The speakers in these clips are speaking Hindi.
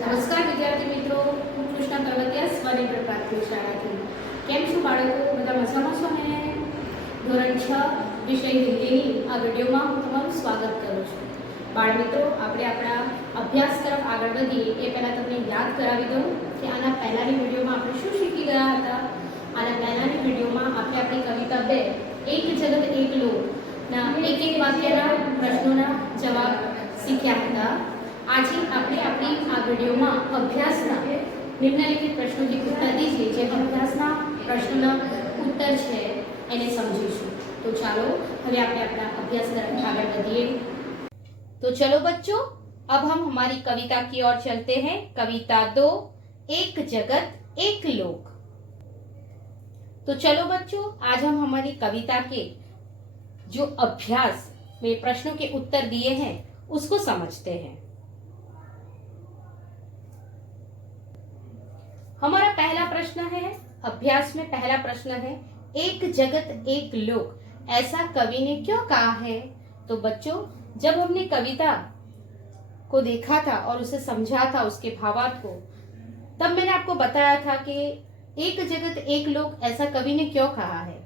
નમસ્કાર વિદ્યાર્થી મિત્રો, હું કૃષ્ણ કરવતિયા સ્વનિર્ભર પ્રાથમિક શાળાથી. કેમ છો બાળકો? બધા મજામાં છો ને? ધોરણ 6 વિષય હિન્દીની આ વિડીયોમાં હું તમારું સ્વાગત કરું છું. બાળ મિત્રો, આપણે આપણા અભ્યાસ તરફ આગળ વધીએ એ પહેલાં તમને યાદ કરાવી દઉં કે આના પહેલાંની વિડીયોમાં આપણે શું શીખી ગયા હતા. આના પહેલાંની વિડીયોમાં આપણે આપણી કવિતા 2 એક જગત એક લોકના એક વાક્યના પ્રશ્નોના જવાબ શીખ્યા હતા. આજે આપણે આપણી આ વિડીયોમાં અભ્યાસના નિમ્નલિખિત પ્રશ્નો જે ઉત્તર દીજીએ, જે અભ્યાસના પ્રશ્નોના ઉત્તર છે એને સમજીશું. તો ચાલો હવે આપણે अपना अभ्यास तरफ आगे बढ़िए. तो चलो बच्चों, अब हम हमारी कविता की ओर चलते हैं. कविता 2 एक जगत एक लोक. तो चलो बच्चों, आज हम हमारी कविता के जो अभ्यास में प्रश्नों के उत्तर दिए हैं उसको समझते हैं. हमारा पहला प्रश्न है, अभ्यास में पहला प्रश्न है, एक जगत एक लोक ऐसा कवि ने क्यों कहा है. तो बच्चों, जब हमने कविता को देखा था और उसे समझा था, उसके भावार्थ को, तब मैंने आपको बताया था कि एक जगत एक लोक ऐसा कवि ने क्यों कहा है.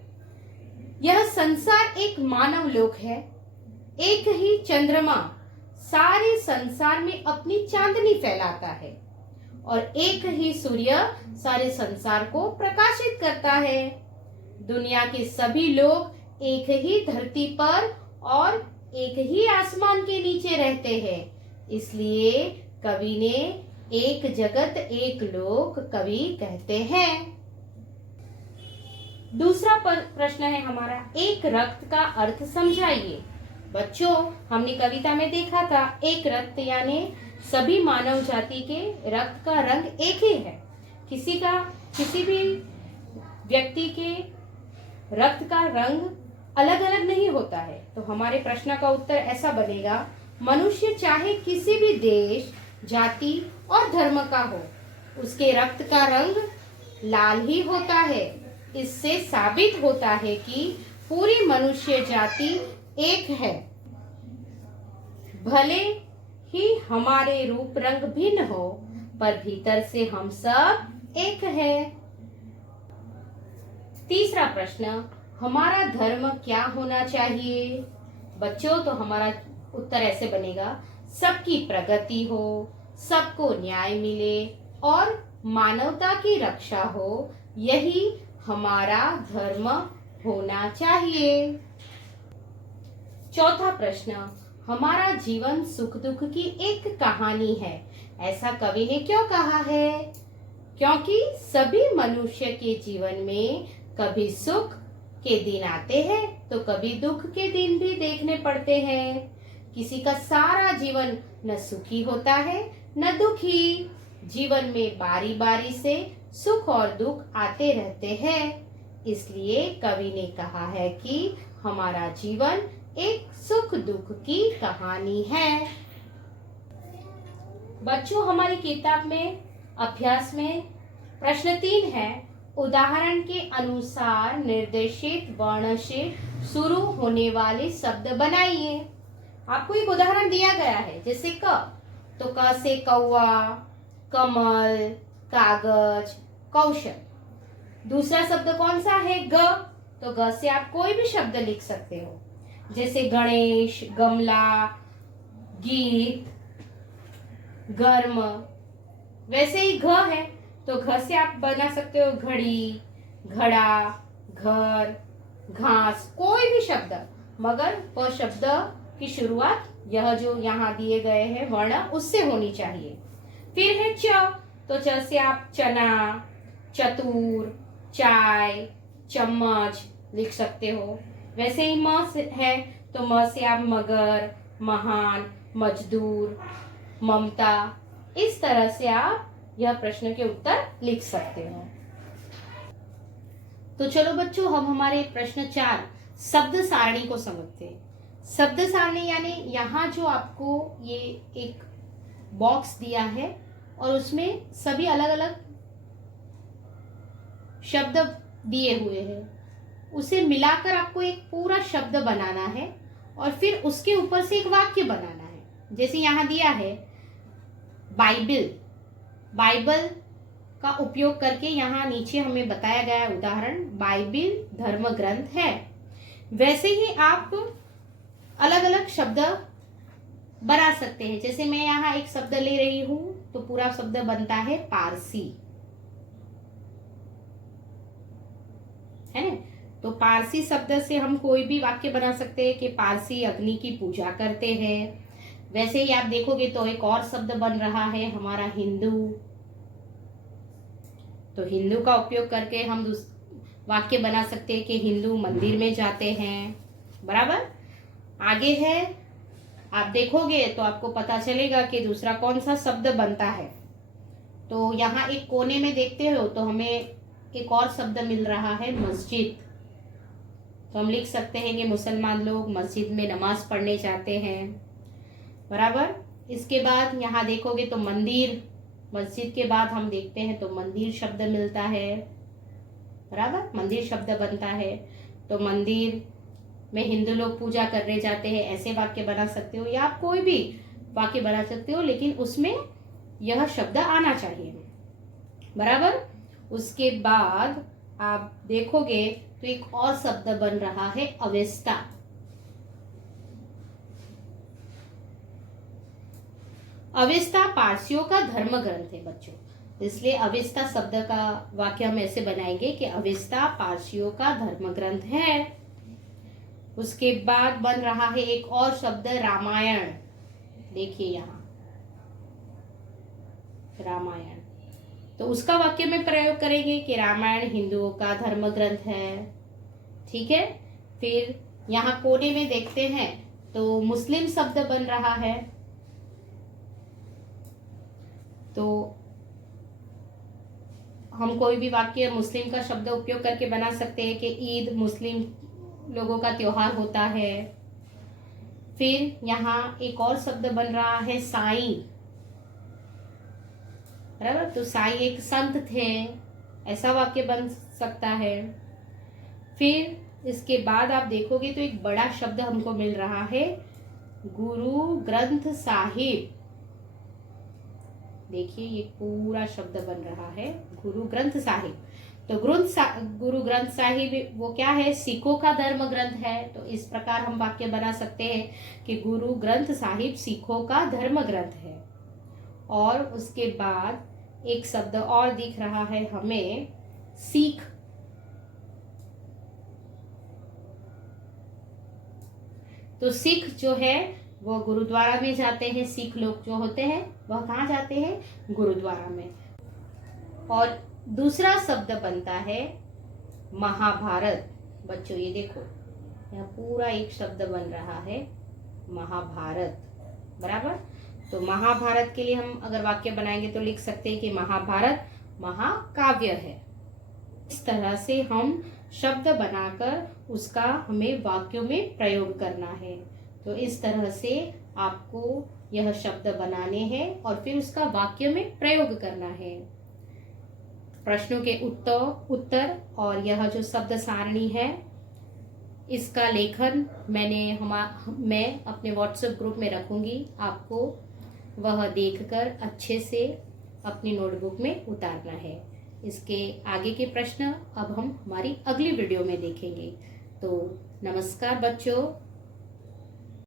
यह संसार एक मानव लोक है. एक ही चंद्रमा सारे संसार में अपनी चांदनी फैलाता है और एक ही सूर्य सारे संसार को प्रकाशित करता है. दुनिया के सभी लोग एक ही धरती पर और एक ही आसमान के नीचे रहते हैं. इसलिए कवि ने एक जगत एक लोक कवि कहते हैं. दूसरा प्रश्न है हमारा, एक रक्त का अर्थ समझाइए. बच्चों, हमने कविता में देखा था एक रक्त यानी सभी मानव जाति के रक्त का रंग एक ही है. किसी भी व्यक्ति के रक्त का रंग अलग अलग नहीं होता है. तो हमारे प्रश्न का उत्तर ऐसा बनेगा, मनुष्य चाहे किसी भी देश, जाति और धर्म का हो, उसके रक्त का रंग लाल ही होता है. इससे साबित होता है कि पूरी मनुष्य जाति एक है. भले ही हमारे रूप रंग भिन्न हो, पर भीतर से हम सब एक है. तीसरा प्रश्न, हमारा धर्म क्या होना चाहिए. बच्चों, तो हमारा उत्तर ऐसे बनेगा, सबकी प्रगति हो, सबको न्याय मिले और मानवता की रक्षा हो, यही हमारा धर्म होना चाहिए. चौथा प्रश्न, हमारा जीवन सुख दुख की एक कहानी है. ऐसा कवि ने क्यों कहा है. क्योंकि सभी मनुष्य के जीवन में कभी सुख के दिन आते हैं तो कभी दुख के दिन भी देखने पड़ते हैं. किसी का सारा जीवन न सुखी होता है न दुखी. जीवन में बारी बारी से सुख और दुख आते रहते हैं. इसलिए कवि ने कहा है कि हमारा जीवन एक सुख दुख की कहानी है. बच्चों, हमारी किताब में अभ्यास में प्रश्न 3 है, उदाहरण के अनुसार निर्देशित वर्ण से शुरू होने वाले शब्द बनाइए. आपको एक उदाहरण दिया गया है, जैसे क, तो क से कौवा, कमल, कागज, कौशल. दूसरा शब्द कौन सा है, ग, तो ग से आप कोई भी शब्द लिख सकते हो, जैसे गणेश, गमला, गीत, गर्म. वैसे ही घ है, तो घ से आप बना सकते हो घड़ी, घड़ा, घर, घास, कोई भी शब्द, मगर वो शब्द की शुरुआत यह जो यहाँ दिए गए हैं वर्ण उससे होनी चाहिए. फिर है च, तो च से आप चना, चतुर, चाय, चम्मच लिख सकते हो. वैसे ही म है, तो म से आप मगर, महान, मजदूर, ममता. इस तरह से आप यह प्रश्न के उत्तर लिख सकते हो. तो चलो बच्चों, हम हमारे प्रश्न 4 शब्द सारणी को समझते हैं. शब्द सारणी यानी यहाँ जो आपको ये एक बॉक्स दिया है और उसमें सभी अलग अलग शब्द दिए हुए हैं, उसे मिलाकर आपको एक पूरा शब्द बनाना है और फिर उसके ऊपर से एक वाक्य बनाना है. जैसे यहाँ दिया है बाइबिल, बाइबल का उपयोग करके यहाँ नीचे हमें बताया गया उदाहरण बाइबिल धर्म ग्रंथ है। वैसे ही आप अलग अलग शब्द बना सकते हैं। जैसे मैं यहाँ एक शब्द ले रही हूं तो पूरा शब्द बनता है पारसी, है ना। तो पारसी शब्द से हम कोई भी वाक्य बना सकते हैं कि पारसी अग्नि की पूजा करते हैं। वैसे ही आप देखोगे तो एक और शब्द बन रहा है हमारा हिंदू। तो हिंदू का उपयोग करके हम वाक्य बना सकते हैं कि हिंदू मंदिर में जाते हैं, बराबर। आगे है, आप देखोगे तो आपको पता चलेगा कि दूसरा कौन सा शब्द बनता है। तो यहाँ एक कोने में देखते हो तो हमें एक और शब्द मिल रहा है मस्जिद। तो हम लिख सकते हैं कि मुसलमान लोग मस्जिद में नमाज पढ़ने जाते हैं, बराबर। इसके बाद यहाँ देखोगे तो मंदिर, मस्जिद के बाद हम देखते हैं तो मंदिर शब्द मिलता है, बराबर। मंदिर शब्द बनता है। तो मंदिर में हिंदू लोग पूजा करने जाते हैं, ऐसे वाक्य बना सकते हो, या आप कोई भी वाक्य बना सकते हो, लेकिन उसमें यह शब्द आना चाहिए, बराबर। उसके बाद आप देखोगे तो एक और शब्द बन रहा है अवेस्ता। अवेस्ता पारसियों का धर्म ग्रंथ है बच्चों, इसलिए अवेस्ता शब्द का वाक्य हम ऐसे बनाएंगे कि अवेस्ता पारसियों का धर्म ग्रंथ है। उसके बाद बन रहा है एक और शब्द रामायण। देखिए यहाँ रामायण, तो उसका वाक्य में प्रयोग करेंगे कि रामायण हिंदुओं का धर्म ग्रंथ है, ठीक है। फिर यहाँ कोने में देखते हैं तो मुस्लिम शब्द बन रहा है। तो हम कोई भी वाक्य मुस्लिम का शब्द उपयोग करके बना सकते हैं कि ईद मुस्लिम लोगों का त्योहार होता है। फिर यहाँ एक और शब्द बन रहा है साईं, बराबर। तो साईं एक संत थे, ऐसा वाक्य बन सकता है। फिर इसके बाद आप देखोगे तो एक बड़ा शब्द हमको मिल रहा है गुरु ग्रंथ साहिब। देखिए ये पूरा शब्द बन रहा है गुरु ग्रंथ साहिब। तो गुरु ग्रंथ साहिब वो क्या है, सिखों का धर्म ग्रंथ है। तो इस प्रकार हम वाक्य बना सकते हैं कि गुरु ग्रंथ साहिब सिखों का धर्म ग्रंथ है। और उसके बाद एक शब्द और दिख रहा है हमें सिख। तो सिख जो है वो गुरुद्वारा में जाते हैं। सिख लोग जो होते हैं वह कहाँ जाते हैं, गुरुद्वारा में। और दूसरा शब्द बनता है महाभारत। बच्चों ये देखो यहाँ पूरा एक शब्द बन रहा है महाभारत, बराबर। तो महाभारत के लिए हम अगर वाक्य बनाएंगे तो लिख सकते हैं कि महाभारत महाकाव्य है। इस तरह से हम शब्द बनाकर उसका हमें वाक्यों में प्रयोग करना है। तो इस तरह से आपको यह शब्द बनाने हैं और फिर उसका वाक्य में प्रयोग करना है। प्रश्नों के उत्तर और यह जो शब्द सारणी है इसका लेखन मैं अपने व्हाट्सएप ग्रुप में रखूंगी। आपको वह देखकर अच्छे से अपनी नोटबुक में उतारना है। इसके आगे के प्रश्न अब हम हमारी अगली वीडियो में देखेंगे। तो नमस्कार बच्चों।